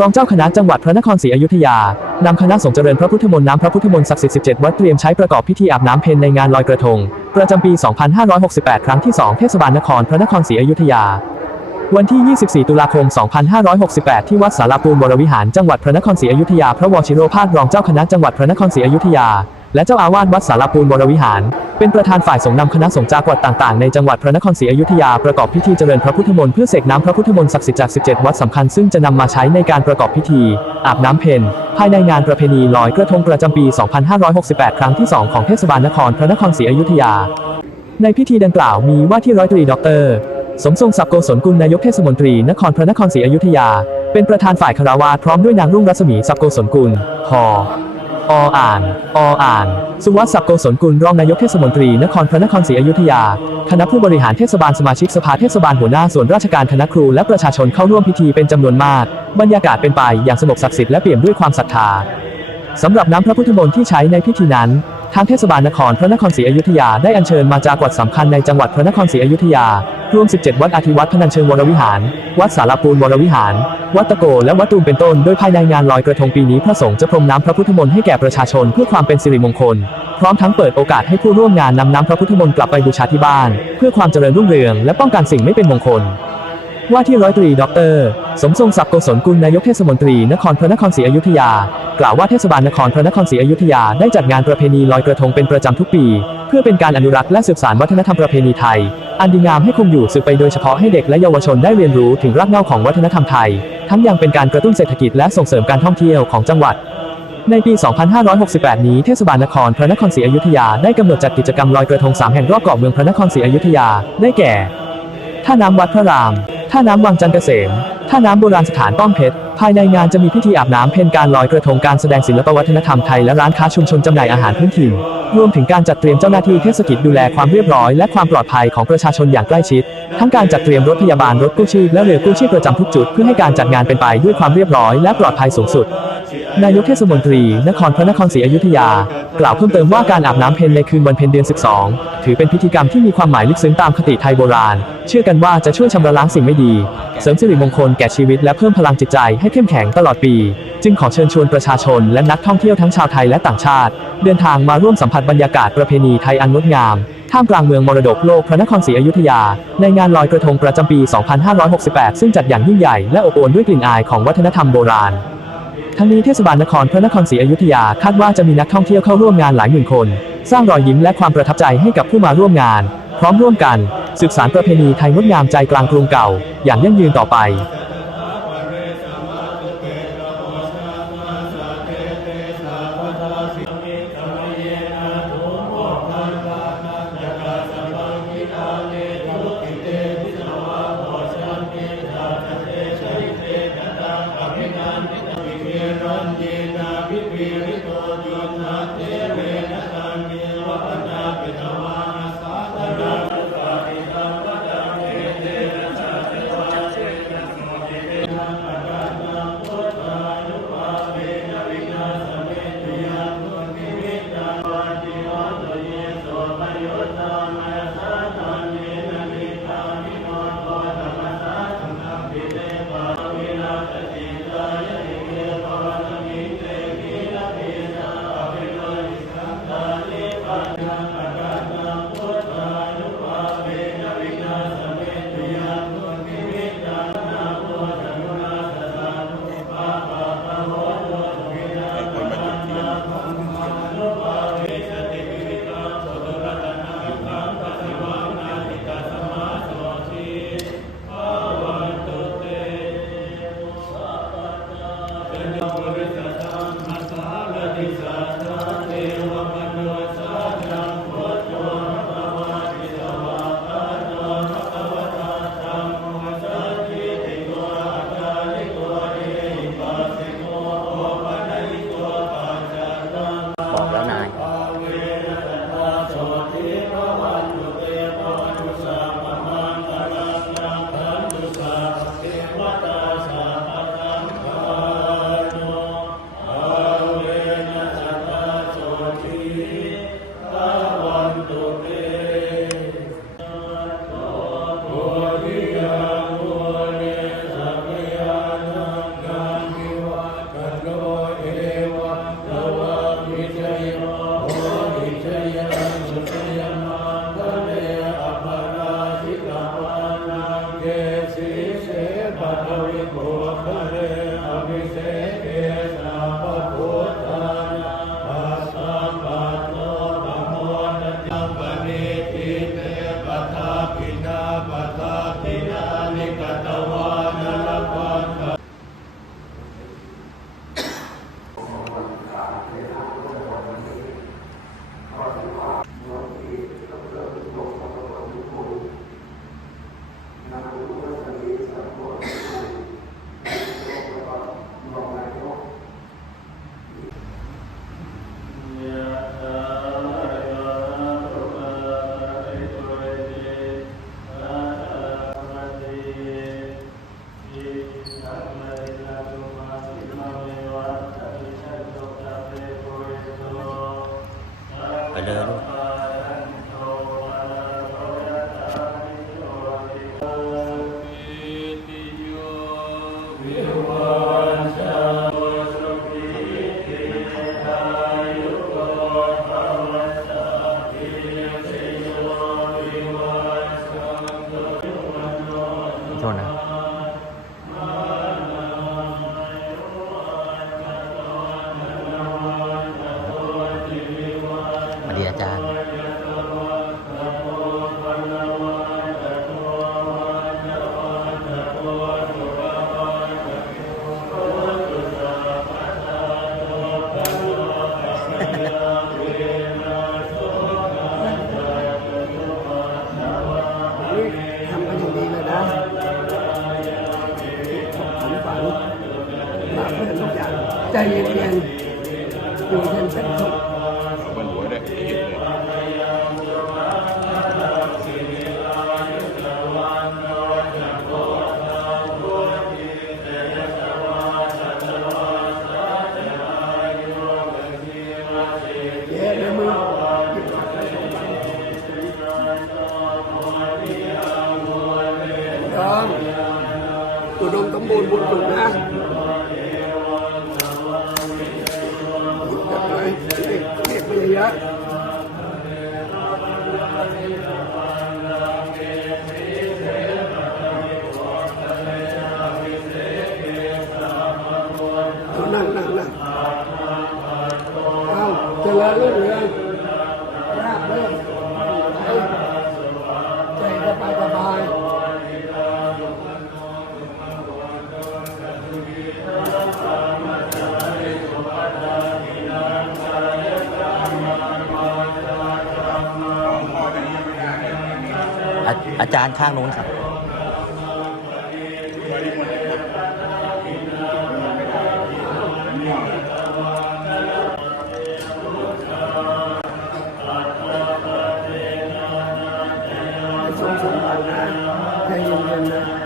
รองเจ้าคณะจังหวัดพระนครศรีอยุธยานำคณะสงฆ์เจริญพระพุทธมนต์น้ำพระพุทธมนต์ศักดิ์สิทธิ์17 วัดเตรียมใช้ประกอบพิธีอาบน้ำเพ็ญในงานลอยกระทง ประจำปี 2568 ครั้งที่ 2 เทศบาลนครพระนครศรีอยุธยา วันที่ 24 ตุลาคม 2568 ที่วัดสารปูนวรวิหารจังหวัดพระนครศรีอยุธยา พระวชิโรภาสรองเจ้าคณะจังหวัดพระนครศรีอยุธยา และเจ้าอาวาสวัดสารปูนวรวิหาร เป็นประธานฝ่ายสงฆ์นำคณะสงฆ์จากวัดต่างๆ ในจังหวัดพระนครศรีอยุธยาประกอบพิธีเจริญพระพุทธมนต์เพื่อเสกน้ำพระพุทธมนต์ศักดิ์สิทธิ์จาก 17 วัดสำคัญซึ่งจะนำมาใช้ในการประกอบพิธี อาบน้ำเพ็ญภายในงานประเพณีลอยกระทงประจำปี 2568 ครั้งที่ 2 ของเทศบาลนครพระนครศรีอยุธยา ในพิธีดังกล่าวมีว่าที่ร้อยตรีด็อกเตอร์สมทรงศักดิ์โกศลกุลนายกเทศมนตรีนครพระนครศรีอยุธยา เป็นประธานฝ่ายคารวาสพร้อมด้วยนางรุ่งรัศมีศักดิ์โกศลกุลหอ ออ่านออ่าน สุวัสดิ์ศักดิ์โกศลกุลรองนายกเทศมนตรีนครพระนครศรีอยุธยา คณะผู้บริหารเทศบาลสมาชิกสภาเทศบาลหัวหน้าส่วนราชการคณะครูและประชาชนเข้าร่วมพิธีเป็นจำนวนมาก บรรยากาศเป็นไปอย่างสงบศักดิ์สิทธิ์และเปี่ยมด้วยความศรัทธาสำหรับน้ำพระพุทธมนต์ที่ใช้ในพิธีนั้น ทางเทศบาลนครพระนครศรีอยุธยาได้อัญเชิญมาจากวัดสำคัญในจังหวัดพระนครศรีอยุธยา รวม 17 วัดอาทิวัดพนัญเชิงวรวิหาร วัดสารปูนวรวิหาร วัดตะโกและวัดตูมเป็นต้น โดยภายในงานลอยกระทงปีนี้พระสงฆ์จะพรมน้ำพระพุทธมนต์ให้แก่ประชาชนเพื่อความเป็นสิริมงคล พร้อมทั้งเปิดโอกาสให้ผู้ร่วมงานนำน้ำพระพุทธมนต์กลับไปบูชาที่บ้าน เพื่อความเจริญรุ่งเรืองและป้องกันสิ่งไม่เป็นมงคล ว่าที่ร้อยตรีด็อกเตอร์สมทรงศักดิ์โกศลกุลนายกเทศมนตรีนครพระนครศรีอยุธยา กล่าวว่าเทศบาลนครพระนครศรีอยุธยาได้จัดงานประเพณีลอยกระทงเป็นประจำทุกปี เพื่อเป็นการอนุรักษ์และสืบสานวัฒนธรรมประเพณีไทย อันดีงามให้คงอยู่สืบไปโดยเฉพาะให้เด็กและเยาวชนได้เรียนรู้ถึงรากเหง้าของวัฒนธรรมไทย ทั้งยังเป็นการกระตุ้นเศรษฐกิจและส่งเสริมการท่องเที่ยวของจังหวัดในปี 2568 นี้ เทศบาลนครพระนครศรีอยุธยาได้กำหนดจัดกิจกรรมลอยกระทงสามแห่งรอบเกาะเมืองพระนครศรีอยุธยา ได้แก่ ท่าน้ำวัดพระราม ท่าน้ำวังจันทร์เกษม ท่าน้ำโบราณสถานป้อมเพชร ภายในงานจะมีพิธีอาบน้ำเพนการลอยกระทงการแสดงศิลปวัฒนธรรมไทยและร้านค้าชุมชนจำหน่ายอาหารพื้นถิ่น รวมถึงการจัดเตรียมเจ้าหน้าที่เทศกิจดูแลความเรียบร้อยและความปลอดภัยของประชาชนอย่างใกล้ชิด ทั้งการจัดเตรียมรถพยาบาลรถกู้ชีพและเรือกู้ชีพประจำทุกจุดเพื่อให้การจัดงานเป็นไปด้วยความเรียบร้อยและปลอดภัยสูงสุด นายกเทศมนตรี นครพระนครศรีอยุธยา กล่าวเพิ่มเติมว่าการอาบน้ำเพ็ญในคืนวันเพ็ญเดือน 12 ถือเป็นพิธีกรรมที่มีความหมายลึกซึ้งตามคติไทยโบราณ เชื่อกันว่าจะช่วยชำระล้างสิ่งไม่ดี เสริมสิริมงคลแก่ชีวิตและเพิ่มพลังจิตใจให้เข้มแข็งตลอดปี จึงขอเชิญชวนประชาชนและนักท่องเที่ยวทั้งชาวไทยและต่างชาติ เดินทางมาร่วมสัมผัสบรรยากาศประเพณีไทยอันงดงามท่ามกลางเมืองมรดกโลกพระนครศรีอยุธยา ในงานลอยกระทงประจำปี 2568 ซึ่งจัดอย่างยิ่งใหญ่และอบอวลด้วยกลิ่นอายของวัฒนธรรมโบราณ ทั้งนี้เทศบาลนครพระนครศรีอยุธยาคาดว่าจะมีนักท่องเที่ยวเข้าร่วมงานหลายหมื่นคน สร้างรอยยิ้มและความประทับใจให้กับผู้มาร่วมงาน พร้อมร่วมกัน สืบสานประเพณีไทยงดงามใจกลางกรุงเก่า อย่างยั่งยืนต่อไป Amen. ดีอาจารย์ อย่าง เอาจารย์ข้างนู้นครับสมสมบัตินะใจเย็นๆนะ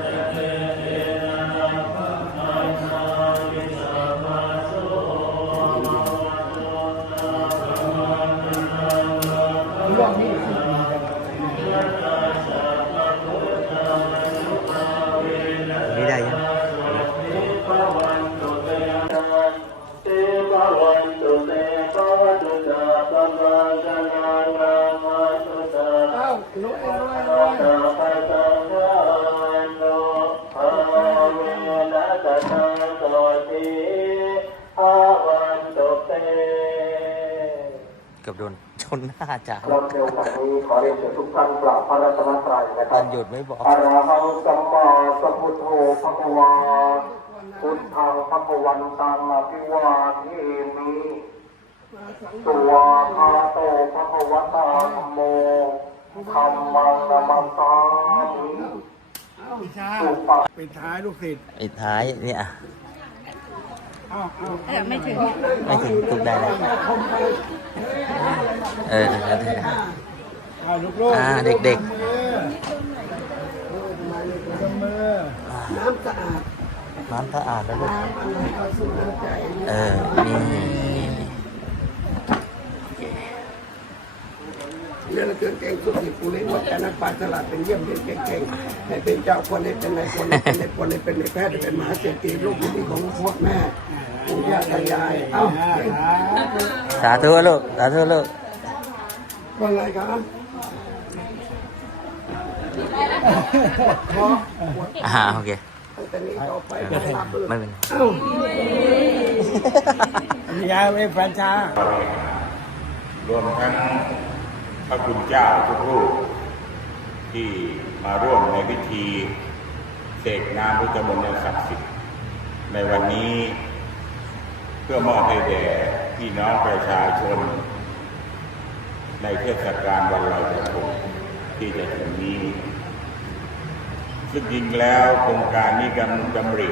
กือบโดนชนหน้าอาจารย์รอบเร็วกว่านี้ขอเรียนเชิญทุกท่านกราบพระรัตนตรัยนะคตรัอบนหยุดไม่บอกอะระหังสัมมาสัมพุทโธภะคะวาพุทธังภะคะวันตังอภิวาเทมิสุวาคาโตภะคะวตาธัมโมธัมมังนามัสสามิสุปะปิดท้ายลูกศิษย์ ไอ้ท้ายเนี่ย ไม่ถึงไม่ถึงตุกได้แล้วเออเออเออเอาลูกลูกอ่าเด็กน้ำสะอาดๆน้ำสะอาดแล้วลูกน้ำอะไรก็สุขน้ำใจเออนี่นี่นี่เรื่องเกินเก่งสุดที่กูเล่นว่าแต่นักปราชญ์ฉลาดเป็นเยี่ยมเรียนเก่งๆให้เป็นเจ้าคนให้เป็นนายคนให้เป็นนายคนให้เป็นนายแพทย์ให้เป็นมหาเศรษฐีลูกที่ของพ่อแม่ ปู่ย่าตายายเอ้าสาธุลูก สาธุลูกว่าไงครับอ่าโอเคตั้งแต่นี้ต่อไปจะรับเลยไม่เป็นไรเอ้ายายไม่ฟันชารวมทั้งพระคุณเจ้าทุกรูปที่มาร่วมในพิธีเสกน้ำพุทธมนต์อันศักดิ์สิทธิ์ในวันนี้เพื่อมอบให้แด่พี่น้องประชาชน ในเทศกาลวันลอยกระทงที่จะถึงนี้ ซึ่งจริงแล้วโครงการนี้กำดำริ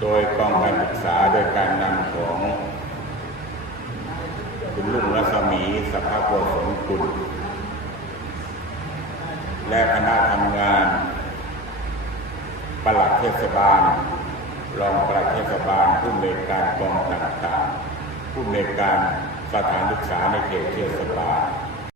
โดยกองการศึกษาโดยการนำของ คุณลุงรัศมีสัพพโกศลกุลและคณะทำงานประหลัดเทศบาล รองปลัดเทศบาลผู้อำนวยการกองต่างๆ ผู้อำนวยการสถานศึกษาในเขตเทศบาล